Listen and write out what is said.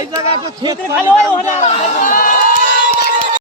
এই জায়গা তো ক্ষেত ভালো